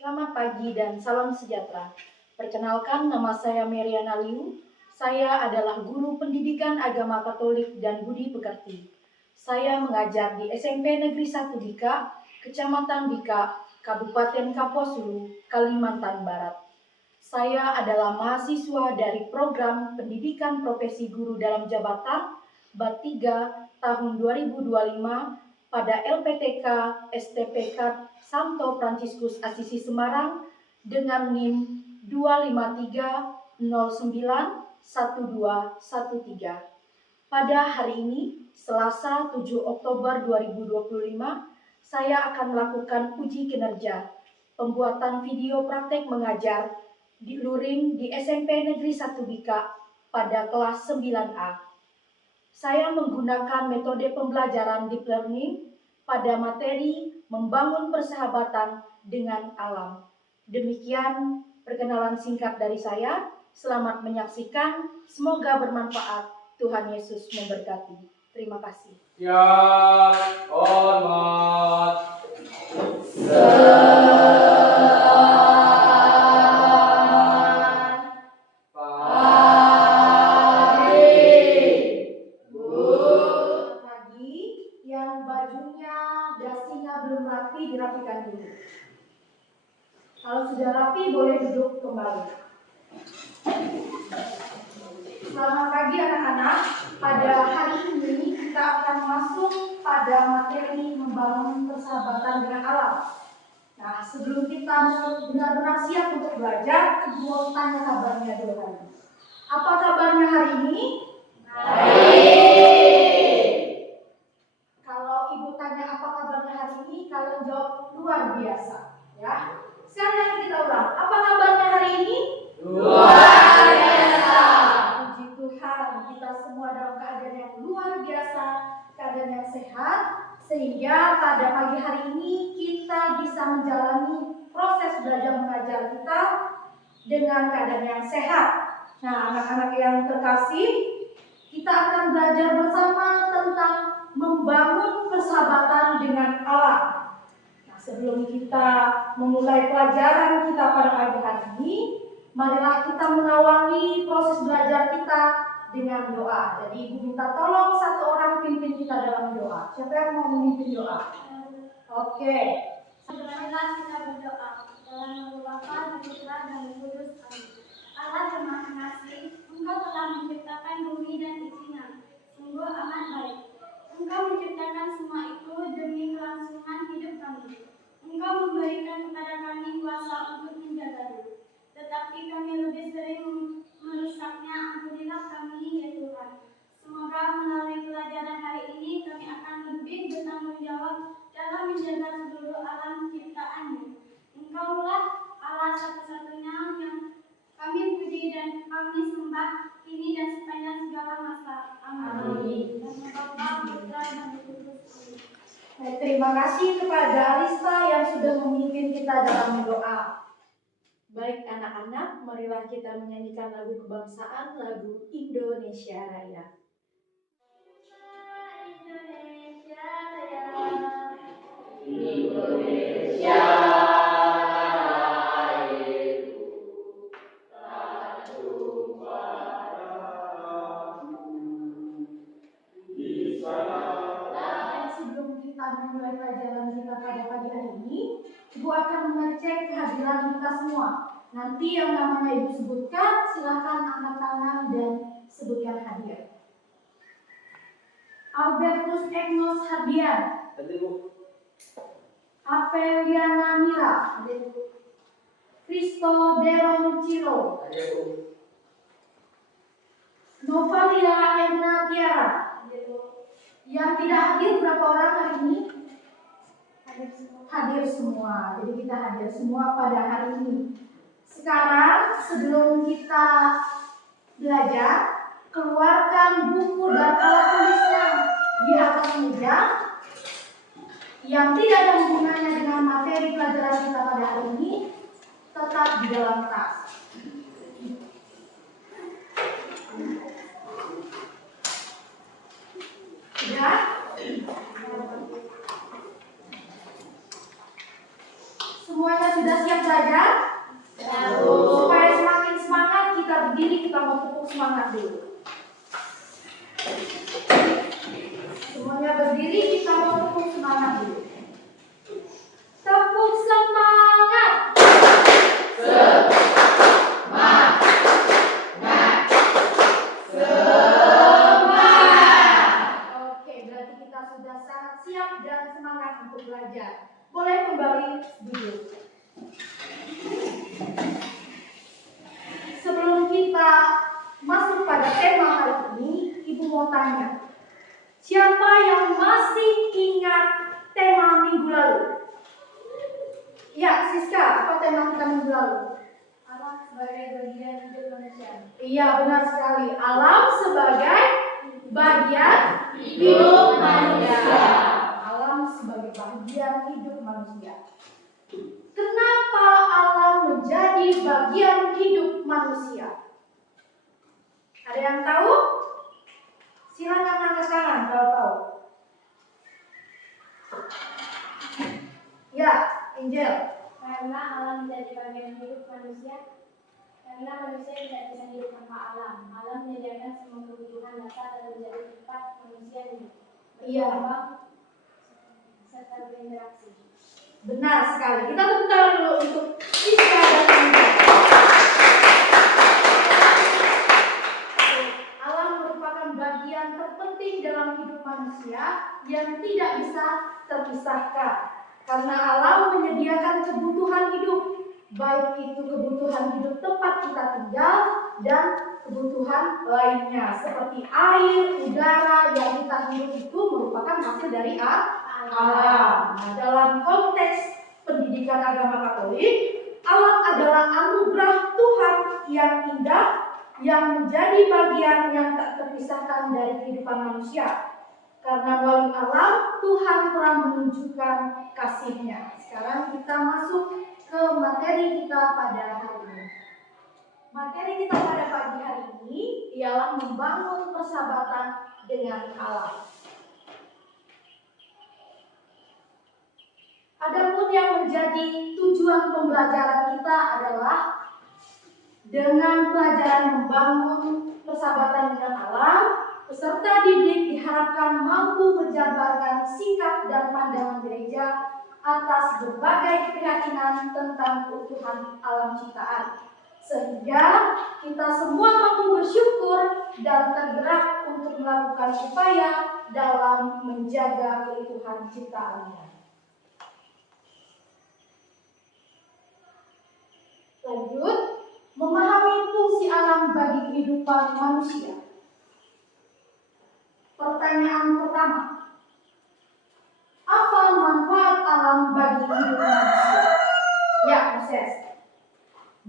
Selamat pagi dan salam sejahtera. Perkenalkan, nama saya Meriana Liu. Saya adalah guru pendidikan agama Katolik dan Budi Pekerti. Saya mengajar di SMP Negeri 1 Bika, Kecamatan Bika, Kabupaten Kapuasulu, Kalimantan Barat. Saya adalah mahasiswa dari program Pendidikan Profesi Guru dalam Jabatan BAT 3 tahun 2025 pada LPTK STPK Santo Fransiskus Asisi Semarang dengan NIM 253091213. Pada hari ini, Selasa 7 Oktober 2025, saya akan melakukan uji kinerja pembuatan video praktek mengajar di luring di SMP Negeri 1 Bika pada kelas 9A. Saya menggunakan metode pembelajaran deep learning pada materi membangun persahabatan dengan alam. Demikian perkenalan singkat dari saya. Selamat menyaksikan, semoga bermanfaat. Tuhan Yesus memberkati. Terima kasih. Ya, hormat. Belum rapi, dirapikan dulu. Kalau sudah rapi, boleh duduk kembali. Selamat pagi anak-anak. Pada hari ini kita akan masuk pada materi membangun persahabatan dengan alam. Nah, sebelum kita benar-benar siap untuk belajar, ibu tanya kabarnya dulu hari. Apa kabarnya hari ini? Baik. Kalau ibu tanya apa kabarnya hari ini, kalian jawab luar biasa, ya. Sekarang kita ulang. Apa kabarnya hari ini? Luar biasa. Puji Tuhan, kita semua dalam keadaan yang luar biasa, keadaan yang sehat, sehingga pada pagi hari ini kita bisa menjalani proses belajar mengajar kita dengan keadaan yang sehat. Nah, anak-anak yang terkasih, kita akan belajar bersama tentang membangun persahabatan dengan alam. Nah, sebelum kita memulai pelajaran kita pada pagi hari ini, marilah kita mengawali proses belajar kita dengan doa. Jadi ibu minta tolong satu orang pimpin kita dalam doa. Siapa yang mau memimpin doa? Oke. Marilah kita berdoa dalam nama Bapa dan Putra dan Roh Kudus. Amin. Allah yang Maha Pengasih, Engkau telah menciptakan bumi dan isinya. Sungguh amat baik. Engkau menciptakan semua itu demi kelangsungan hidup kami. Engkau memberikan kepada kami kuasa untuk menjaganya. Tetapi kami lebih sering merusaknya. Ampunilah kami, ya Tuhan. Semoga melalui pelajaran hari ini kami akan lebih bertanggung jawab dalam menjaga seluruh alam ciptaannya. Engkaulah Allah satu-satunya yang kami puji dan kami sembah kini dan sepanjang segala masa. Amin. Bapa, Putra, dan Roh Kudus. Terima kasih kepada Arista yang sudah memimpin kita dalam doa. Baik anak-anak, marilah kita menyanyikan lagu kebangsaan, lagu Indonesia Raya. Indonesia Raya. Indonesia. Memulai pelajaran kita pada pagi hari ini, Ibu akan mengecek kehadiran kita semua. Nanti yang namanya Ibu sebutkan, silakan angkat tangan dan sebutkan hadiah. Albertus Egnos Hardian, Apeliana Mira, Cristo Deron Cilo, Novalia Erna Tiara. Yang tidak hadir berapa orang hari ini? Hadir semua. Jadi kita hadir semua pada hari ini. Sekarang sebelum kita belajar, keluarkan buku dan alat tulisnya di atas meja yang tidak ada hubungannya dengan materi pelajaran kita pada hari ini, tetap di dalam tas. Sudah? Semuanya sudah siap belajar? Supaya semakin semangat, kita berdiri, kita mau tepuk semangat dulu. Semuanya berdiri, kita mau tepuk semangat dulu. Tepuk semangat. Oke, berarti kita sudah sangat siap dan semangat untuk belajar. Boleh kembali duduk. Sebelum kita masuk pada tema hari ini, Ibu mau tanya, siapa yang masih ingat tema minggu lalu? Ya, Siska, apa tema kita minggu lalu? Alam sebagai bagian hidup manusia. Iya, benar sekali. Alam sebagai bagian hidup manusia. Alam sebagai bagian hidup manusia. Kenapa alam menjadi bagian hidup manusia? Ada yang tahu? Silakan angkat tangan kalau tahu. Ya, Angel. Karena alam menjadi bagian hidup manusia. Karena manusia tidak bisa hidup tanpa alam. Alam menyediakan semua kebutuhan dasar dan menjadi tempat manusia hidup. Iya. Berkembang serta berinteraksi. Benar sekali. Kita tepuk tangan dulu untuk Siska dan Angel. Alam merupakan bagian terpenting dalam hidup manusia yang tidak bisa terpisahkan. Karena alam menyediakan kebutuhan hidup, baik itu kebutuhan hidup tempat kita tinggal dan kebutuhan lainnya seperti air, udara yang kita hidup itu merupakan hasil dari alam. Nah, dalam konteks pendidikan agama Katolik, alam adalah anugerah Tuhan yang indah yang menjadi bagian yang tak terpisahkan dari kehidupan manusia. Karena melalui alam, Tuhan telah menunjukkan kasih-Nya. Sekarang kita masuk ke materi kita pada hari ini. Materi kita pada pagi hari ini ialah membangun persahabatan dengan alam. Adapun yang menjadi tujuan pembelajaran kita adalah dengan pelajaran membangun persahabatan dengan alam, peserta didik diharapkan mampu menjabarkan sikap dan pandangan gereja atas berbagai keyakinan tentang keutuhan alam ciptaan. Sehingga kita semua mampu bersyukur dan tergerak untuk melakukan upaya dalam menjaga keutuhan ciptaannya. Lanjut, memahami fungsi alam bagi kehidupan manusia. Pertanyaan pertama, apa manfaat alam bagi hidup manusia? Ya, Moses.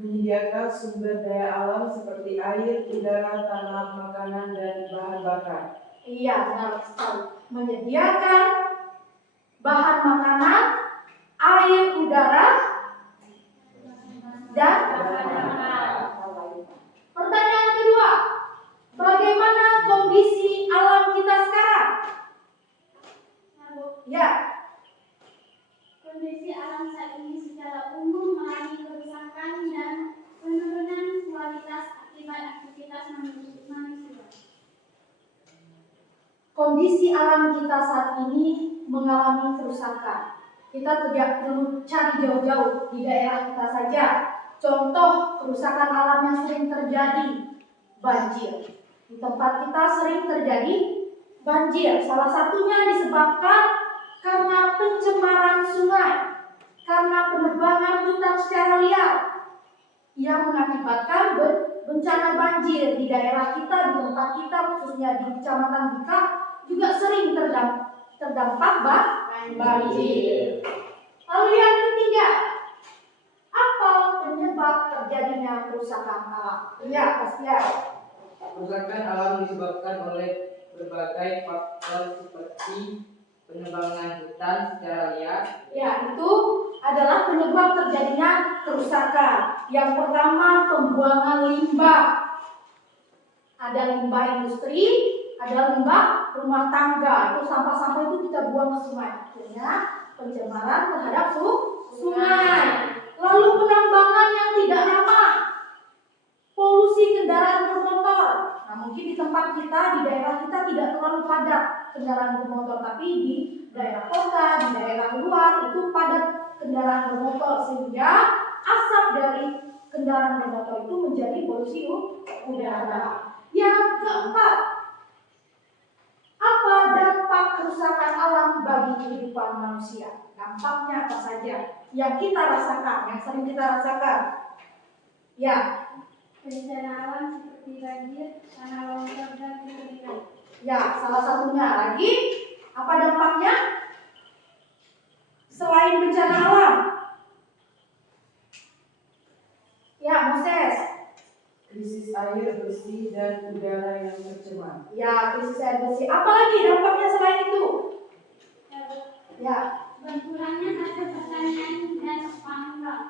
Menyediakan sumber daya alam seperti air, udara, tanah, makanan, dan bahan bakar. Iya, benar sekali. Menyediakan bahan makanan, air, udara, dan pertanyaan kedua, bagaimana kondisi alam kita sekarang? Ya. Kondisi alam saat ini secara umum mengalami kerusakan dan penurunan kualitas akibat aktivitas manusia. Kondisi alam kita saat ini mengalami kerusakan. Kita tidak perlu cari jauh-jauh di daerah kita saja. Contoh kerusakan alam yang sering terjadi, banjir. Di tempat kita sering terjadi banjir. Salah satunya disebabkan karena pencemaran sungai, karena penebangan hutan secara liar yang mengakibatkan bencana banjir di daerah kita, di tempat kita, khususnya di Kecamatan Bika, juga sering terdampak banjir. Lalu yang ketiga, apa penyebab terjadinya kerusakan alam? Iya, pasti ya. Kerusakan alam disebabkan oleh berbagai faktor seperti penebangan hutan secara liar. Ya, itu adalah penyebab terjadinya kerusakan. Yang pertama, pembuangan limbah. Ada limbah industri, ada limbah rumah tangga. Itu sampah-sampah itu kita buang ke sungai. Akhirnya pencemaran terhadap sungai, lalu penambangan yang tidak ramah, polusi kendaraan bermotor. Nah, mungkin di tempat kita, di daerah kita tidak terlalu padat kendaraan bermotor, tapi di daerah kota, di daerah luar itu padat kendaraan bermotor, sehingga asap dari kendaraan bermotor itu menjadi polusi udara. Yang keempat, apa dampak kerusakan alam bagi kehidupan manusia? Dampaknya apa saja yang kita rasakan, yang sering kita rasakan? Ya, Bencana alam seperti banjir, tanah longsor, dan kekeringan. ya, salah satunya lagi. Apa dampaknya? Selain bencana alam. Ya, Moses. Krisis air bersih dan udara yang tercemar. Ya, krisis air bersih. Apalagi dampaknya selain itu? Ya, Berkurangnya hasil pertanian dan pangan.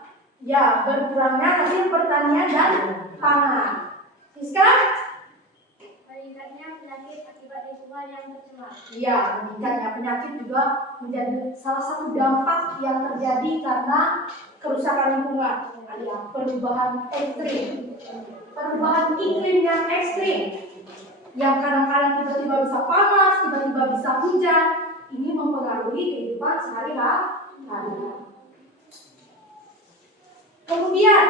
ya, berkurangnya hasil pertanian dan pangan. Siska? Meningkatnya penyakit akibat lingkungan yang tercemar. Iya, meningkatnya penyakit juga menjadi salah satu dampak yang terjadi karena kerusakan lingkungan. Ada perubahan ekstrim, perubahan iklim yang ekstrim, yang kadang-kadang tiba-tiba bisa panas, tiba-tiba bisa hujan. Ini mempengaruhi kehidupan sehari-hari. Kemudian,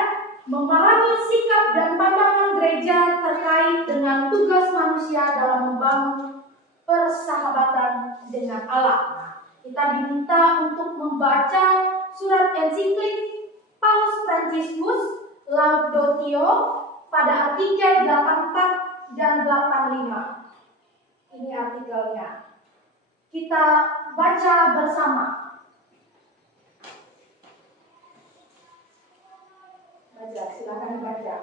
memahami sikap dan pandangan gereja terkait dengan tugas manusia dalam membangun persahabatan dengan Allah. Kita diminta untuk membaca surat ensiklik Paus Fransiskus Laudatio pada artikel 84 dan 85. Ini artikelnya. Kita baca bersama. Baca, silakan dibaca.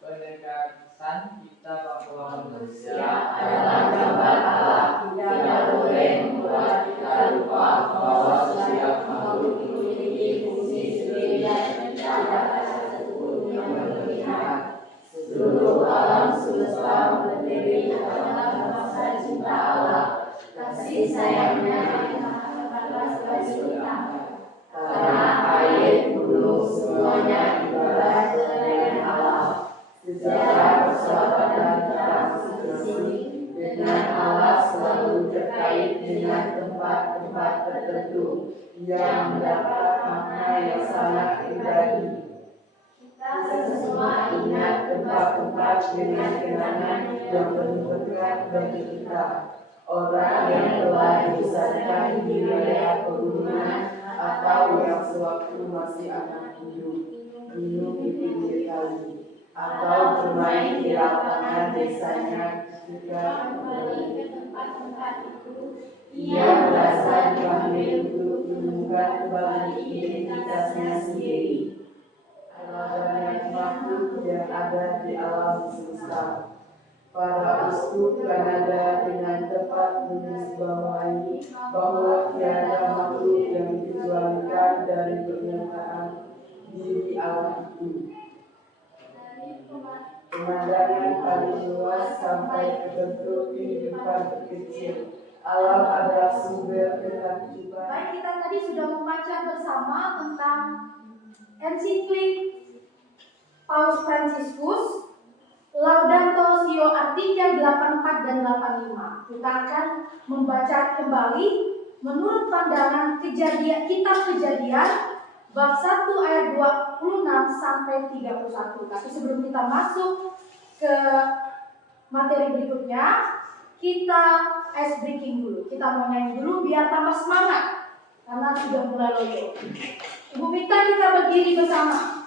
Penegasan kita bahwa manusia adalah gambar Allah, tidak boleh membuat kita lupa bahwa setiap makhluk memiliki fungsi sendiri dan tidak ada satupun yang berlebihan. Seluruh alam semesta berdiri atas dasar cinta Allah, kasih sayangnya yang tak terbatas bagi kita. Tanah, air, gunung, semuanya ibarat keadaan Allah. Sejarah persahabatan transisi dengan Allah selalu terkait dengan tempat-tempat tertentu yang mendapat makna yang sangat pribadi. Kita semua ingat tempat-tempat dengan kenangan yang penuh berkat bagi kita. Orang yang telah dibesarkan di wilayah pegunungan atau yang sewaktu masih anak hidup, minum di pinggir kali, atau bermain di lapangan desanya ketika kembali ke tempat-tempat itu, ia merasa dipanggil untuk menemukan kembali identitasnya sendiri. Banyak makhluk yang ada di alam semesta. Para uskup Kanada dengan tepat menisbawahi bahwa tiada makhluk yang dikecualikan dari pernyataan diri Allah itu. Pemandangan paling luas sampai ke bentuk kehidupan kecil. Alam adalah sumber kehidupan. Baik, kita tadi sudah membaca bersama tentang ensiklik Paus Fransiskus Laudato Si artikel 84 dan 85. Kita akan membaca kembali menurut pandangan kitab Kejadian bab 1 ayat 26 sampai 31. Tapi sebelum kita masuk ke materi berikutnya, kita ice breaking dulu. Kita mau nyanyi dulu biar tambah semangat karena sudah mulai loyo. Ibu minta kita berdiri bersama.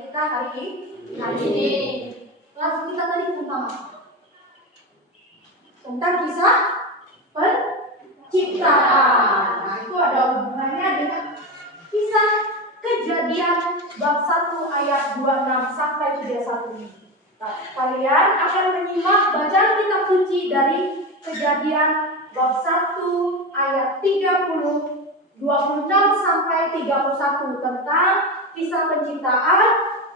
kita hari ini. Kelas kita tadi tentang apa? Tentang kisah penciptaan. Nah, itu ada hubungannya dengan kisah Kejadian bab 1 ayat 26 sampai 31 ini. Nah, kalian akan menyimak bacaan kitab suci dari Kejadian bab 1 ayat 26 sampai 31 tentang kisah penciptaan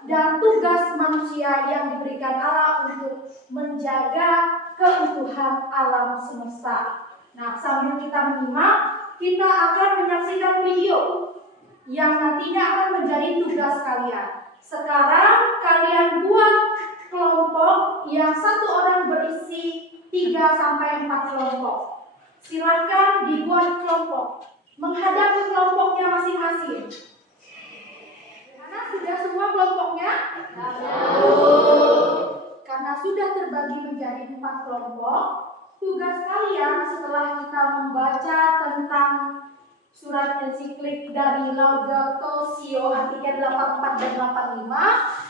dan tugas manusia yang diberikan Allah untuk menjaga keutuhan alam semesta. Nah, sambil kita menyimak, kita akan menyaksikan video yang nantinya akan menjadi tugas kalian. Sekarang kalian buat kelompok yang satu orang berisi 3 sampai 4 kelompok. Silakan dibuat kelompok menghadap ke kelompoknya masing-masing. Karena sudah semua kelompoknya? Karena sudah terbagi menjadi 4 kelompok, tugas kalian setelah kita membaca tentang surat ensiklik dari Laudato Si' artikel 84 dan 85,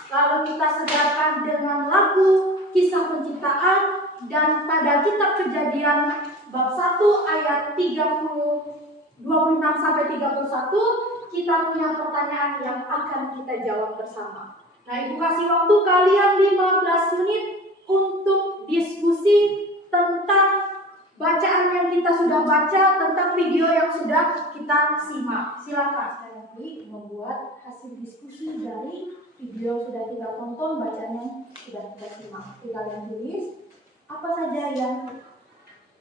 lalu kita sedarkan dengan lagu kisah penciptaan, dan pada kitab Kejadian bab 1 ayat 26 sampai 31 kita punya pertanyaan yang akan kita jawab bersama. Nah, Ibu kasih waktu kalian 15 menit untuk diskusi tentang bacaan yang kita sudah baca, tentang video yang sudah kita simak. Silakan saya nanti membuat hasil diskusi dari video yang sudah kita tonton, bacaan yang sudah kita simak. Kalian tulis apa saja yang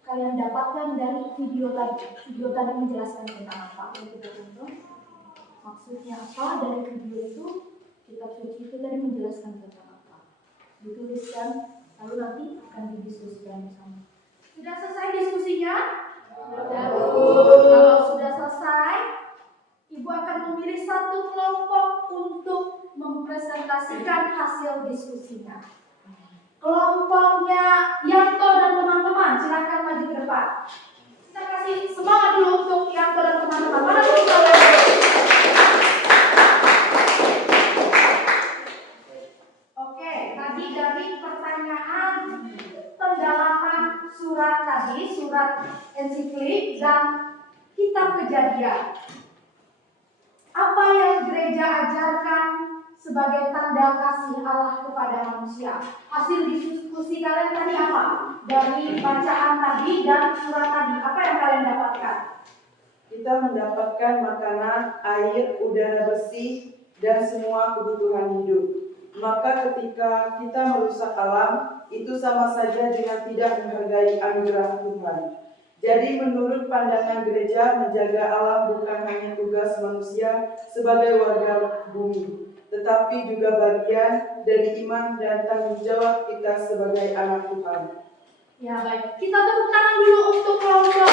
kalian dapatkan dari video tadi. Video tadi menjelaskan tentang apa yang kita tonton, maksudnya apa dari video itu, kitab suci itu tadi menjelaskan tentang apa. Dituliskan, lalu nanti akan didiskusikan bersama. Sudah selesai diskusinya? Kalau sudah selesai, Ibu akan memilih satu kelompok untuk mempresentasikan hasil diskusinya. Kelompoknya Yanto dan teman-teman, silakan maju ke depan. Kita kasih semangat dulu untuk Yanto dan teman-teman. Mana dulu kalian? Oke, tadi dari pertanyaan pendalaman surat tadi, surat ensiklik dan kitab Kejadian. Apa yang gereja ajarkan sebagai tanda kasih Allah kepada manusia? Hasil diskusi kalian tadi apa? Dari bacaan tadi dan surat tadi, apa yang kalian dapatkan? Kita mendapatkan makanan, air, udara bersih, dan semua kebutuhan hidup. Maka ketika kita merusak alam, itu sama saja dengan tidak menghargai anugerah Tuhan. Jadi menurut pandangan gereja, menjaga alam bukan hanya tugas manusia sebagai warga bumi, tetapi juga bagian dari iman dan tanggung jawab kita sebagai anak Tuhan. Ya baik, kita tepuk tangan dulu untuk kelompok.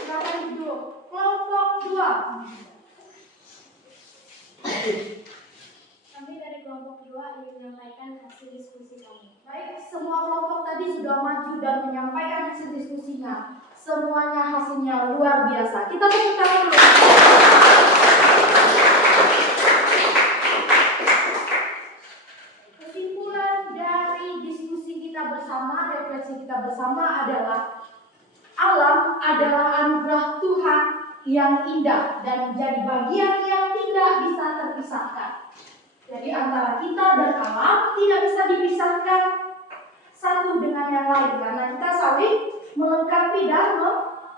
Silakan duduk. Kelompok 2. Kami dari kelompok 2 ingin menyampaikan hasil diskusi kami. Baik, semua kelompok tadi sudah maju dan menyampaikan hasil diskusinya. Semuanya hasilnya luar biasa. Kita tepuk tangan dulu. Kesimpulan dari diskusi kita bersama, refleksi kita bersama adalah alam adalah anugerah Tuhan yang indah dan menjadi bagian yang tidak bisa terpisahkan. Jadi antara kita dan alam tidak bisa dipisahkan satu dengan yang lain, karena kita saling melengkapi dan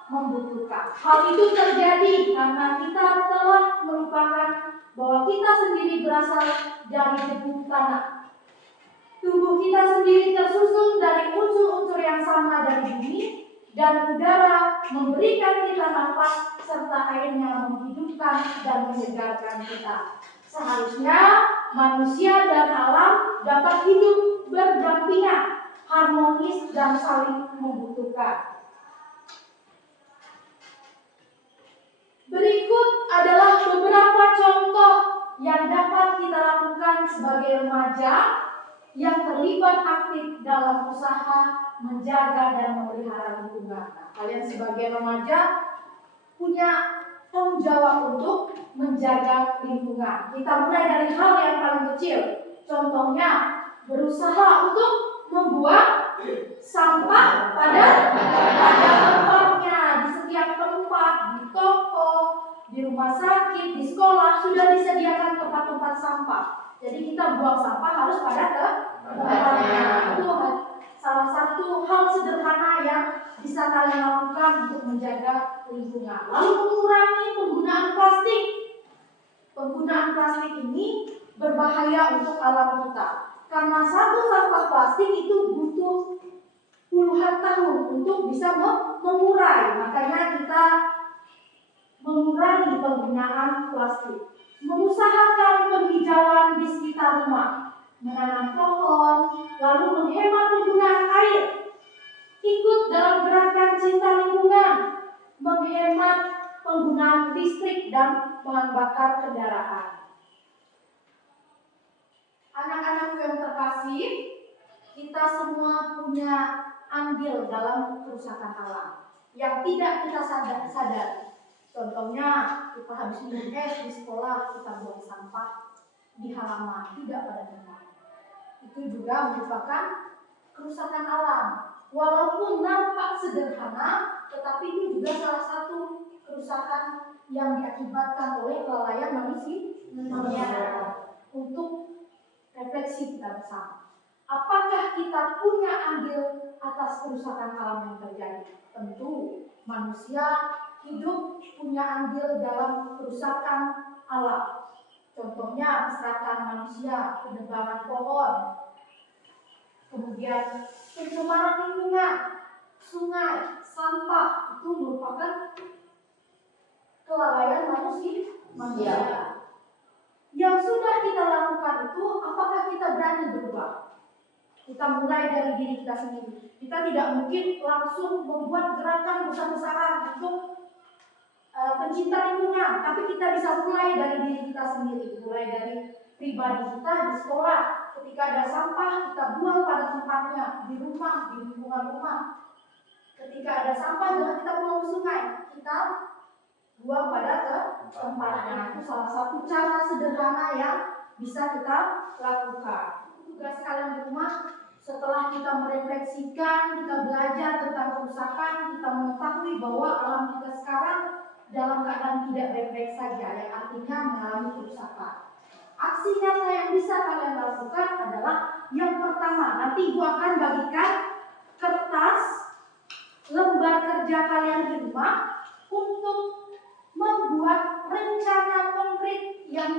membutuhkan. Hal itu terjadi karena kita telah melupakan bahwa kita sendiri berasal dari debu tanah. Tubuh kita sendiri tersusun dari unsur-unsur yang sama dari bumi, dan udara memberikan kita nafas serta airnya menghidupkan dan menyegarkan kita. Seharusnya manusia dan alam dapat hidup berdampingan, harmonis dan saling membutuhkan. Berikut adalah beberapa contoh yang dapat kita lakukan sebagai remaja yang terlibat aktif dalam usaha menjaga dan memelihara lingkungan. Nah, kalian sebagai remaja punya tanggung jawab untuk menjaga lingkungan. Kita mulai dari hal yang paling kecil. Contohnya, berusaha untuk membuang sampah pada tempatnya, di setiap tempat, di toko, di rumah sakit, di sekolah sudah disediakan tempat-tempat sampah. Jadi kita buang sampah harus pada tempatnya. Itu salah satu hal sederhana yang bisa kalian lakukan untuk menjaga lingkungan. Lalu mengurangi penggunaan plastik. Penggunaan plastik ini berbahaya untuk alam kita. Karena satu sampah plastik itu butuh puluhan tahun untuk bisa mengurai. Makanya kita mengurangi penggunaan plastik. Mengusahakan penghijauan di sekitar rumah. Menanam pohon, lalu menghemat penggunaan air. Ikut dalam gerakan cinta lingkungan. Menghemat penggunaan listrik dan bahan bakar kendaraan. Anak-anakku yang terkasih, kita semua punya andil dalam kerusakan alam yang tidak kita sadari. Contohnya, kita habis minum es di sekolah, kita buang sampah di halaman, tidak pada tempat. Itu juga merupakan kerusakan alam. Walaupun nampak sederhana, tetapi itu juga salah satu kerusakan yang diakibatkan oleh kelalaian manusia. Untuk refleksi kita bersama. Apakah kita punya andil atas kerusakan alam yang terjadi? Tentu manusia hidup punya andil dalam kerusakan alam. Contohnya keserakahan manusia, penebangan pohon, kemudian pencemaran lingkungan, sungai, sampah, itu merupakan kelalaian manusia. Yang sudah kita lakukan itu, apakah kita berani berubah? Kita mulai dari diri kita sendiri. Kita tidak mungkin langsung membuat gerakan besar-besaran untuk pencinta lingkungan, tapi kita bisa mulai dari diri kita sendiri. Mulai dari pribadi kita di sekolah. Ketika ada sampah, kita buang pada tempatnya. Di rumah, di lingkungan rumah. Ketika ada sampah, jangan kita buang ke sungai. Kita buang pada tempatnya. Itu salah satu cara sederhana yang bisa kita lakukan. Tugas kalian di rumah, setelah kita merefleksikan, kita belajar tentang kerusakan, kita mengetahui bahwa alam kita sekarang dalam keadaan tidak baik-baik saja, yang artinya mengalami kerusakan. Aksi nyata yang bisa kalian lakukan adalah yang pertama, nanti gua akan bagikan kertas lembar kerja kalian di rumah untuk membuat rencana konkret yang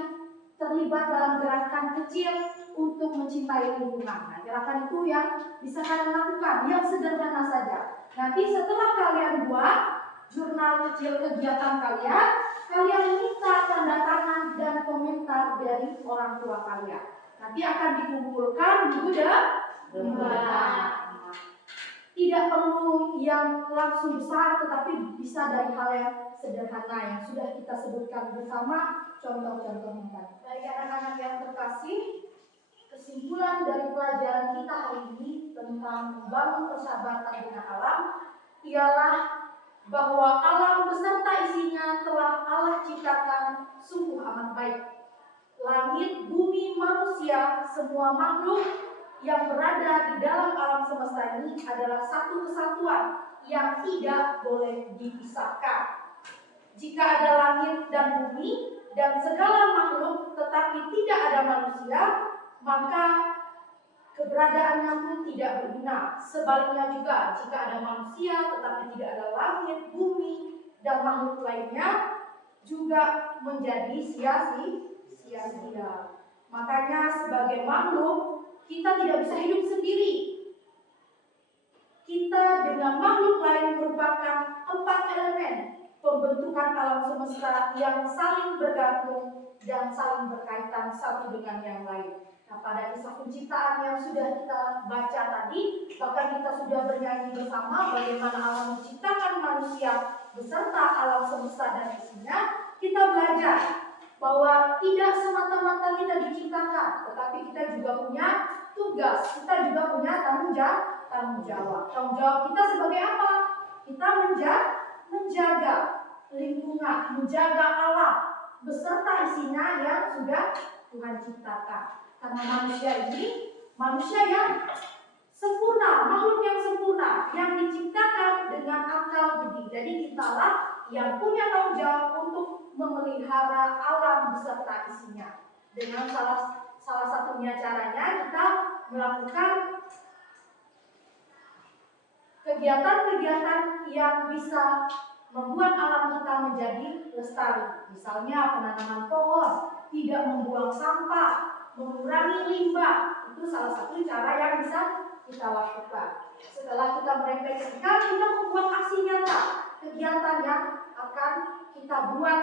terlibat dalam gerakan kecil untuk mencintai lingkungan. Nah, gerakan itu yang bisa kalian lakukan, yang sederhana saja. Nanti setelah kalian buat jurnal kecil kegiatan kalian, kalian minta tanda tangan dan komentar dari orang tua kalian. Nanti akan dikumpulkan di gudang. Tidak perlu yang langsung besar, tetapi bisa dari hal yang sederhana yang sudah kita sebutkan bersama contoh-contohnya tadi. Baik anak-anak yang terkasih, kesimpulan dari pelajaran kita hari ini tentang membangun persahabatan dengan alam ialah bahwa alam beserta isinya telah Allah ciptakan sungguh amat baik. Langit, bumi, manusia, semua makhluk yang berada di dalam alam semesta ini adalah satu kesatuan yang tidak boleh dipisahkan. Jika ada langit dan bumi dan segala makhluk tetapi tidak ada manusia, maka keberadaannya pun tidak berguna. Sebaliknya juga, jika ada manusia tetapi tidak ada langit, bumi, dan makhluk lainnya, juga menjadi sia-sia. Makanya sebagai makhluk, kita tidak bisa hidup sendiri. Kita dengan makhluk lain merupakan 4 elemen pembentukan alam semesta yang saling bergantung dan saling berkaitan satu dengan yang lain. Nah, pada kisah penciptaan yang sudah kita baca tadi, bahkan kita sudah bernyanyi bersama bagaimana Allah menciptakan manusia beserta alam semesta dan isinya, kita belajar bahwa tidak semata-mata kita diciptakan, tetapi kita juga punya tugas, kita juga punya tanggung jawab. Tanggung jawab kita sebagai apa? Kita menjaga lingkungan, menjaga alam beserta isinya yang sudah Tuhan ciptakan. Karena manusia ini manusia yang sempurna, makhluk yang sempurna, yang diciptakan dengan akal budi. Jadi kitalah yang punya tanggung jawab untuk memelihara alam beserta isinya. Dengan salah satunya caranya kita melakukan kegiatan-kegiatan yang bisa membuat alam kita menjadi lestari. Misalnya penanaman pohon, tidak membuang sampah, mengurangi limbah. Itu salah satu cara yang bisa kita lakukan. Setelah kita merefleksikan, kita membuat aksi nyata kegiatan yang akan kita buat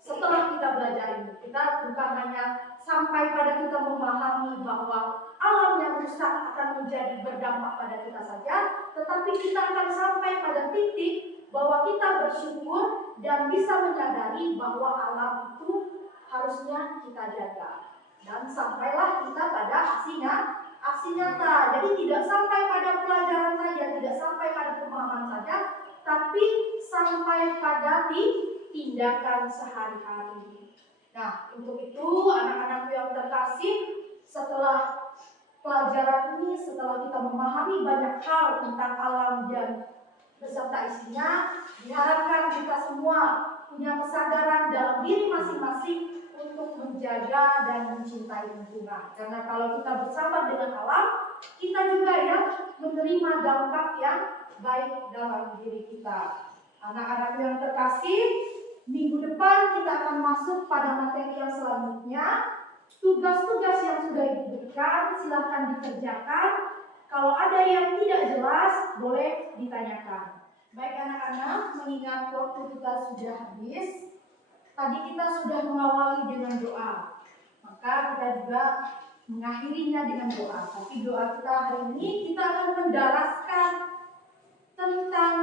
setelah kita belajar ini. Kita bukan hanya sampai pada kita memahami bahwa alam yang rusak akan menjadi berdampak pada kita saja, tetapi kita akan sampai pada titik bahwa kita bersyukur dan bisa menyadari bahwa alam itu harusnya kita jaga. Dan sampailah kita pada aksi nyata. Jadi tidak sampai pada pelajaran saja, tidak sampai pada pemahaman saja, tapi sampai pada tindakan sehari-hari. Nah, untuk itu anak-anak yang terkasih, setelah pelajaran ini, setelah kita memahami banyak hal tentang alam dan beserta isinya, diharapkan kita semua punya kesadaran dalam diri masing-masing untuk menjaga dan mencintai lingkungan. Karena kalau kita bersama dengan alam, kita juga yang menerima dampak yang baik dalam diri kita. Anak-anak yang terkasih, minggu depan kita akan masuk pada materi yang selanjutnya. Tugas-tugas yang sudah diberikan silakan dikerjakan. Kalau ada yang tidak jelas, boleh ditanyakan. Baik anak-anak, mengingat waktu kita sudah habis, tadi kita sudah mengawali dengan doa. Maka kita juga mengakhirinya dengan doa. Tapi doa kita hari ini kita akan mendaraskan tentang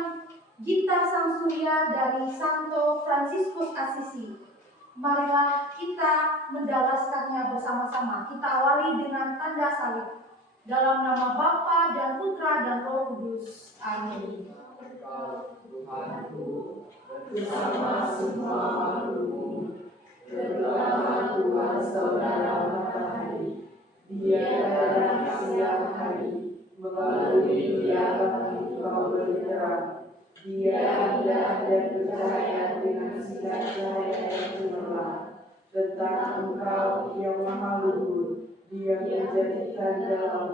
Gita Sang Surya dari Santo Fransiskus Assisi. Marilah kita mendaraskannya bersama-sama. Kita awali dengan tanda salib. Dalam nama Bapa dan Putra dan Roh Kudus. Amin. Engkau Tuhanku bersama semua makhlukmu, terutama Tuhan saudara matahari. Dia dari siang hari, melalui dialah engkau berterang. Dia indah dan bercahaya dengan sinar cahaya yang cemerlang. Tentang engkau yang maha luhur, dia menjadikan dalam.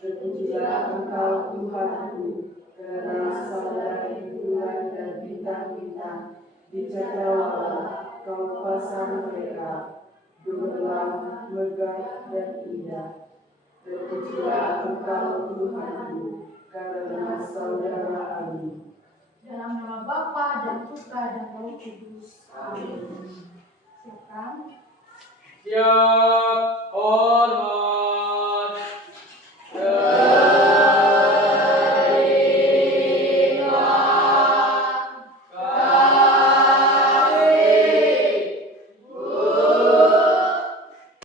Terpujilah engkau Tuhanku, karena saudara bulan dan bintang-bintang di cakrawala kau pasang mereka, gemerlap, megah dan indah. Terpujilah engkau Tuhanku, karena saudara Amin. Dalam nama Bapa dan Putra dan Roh Kudus. Amin. Silakan. Ya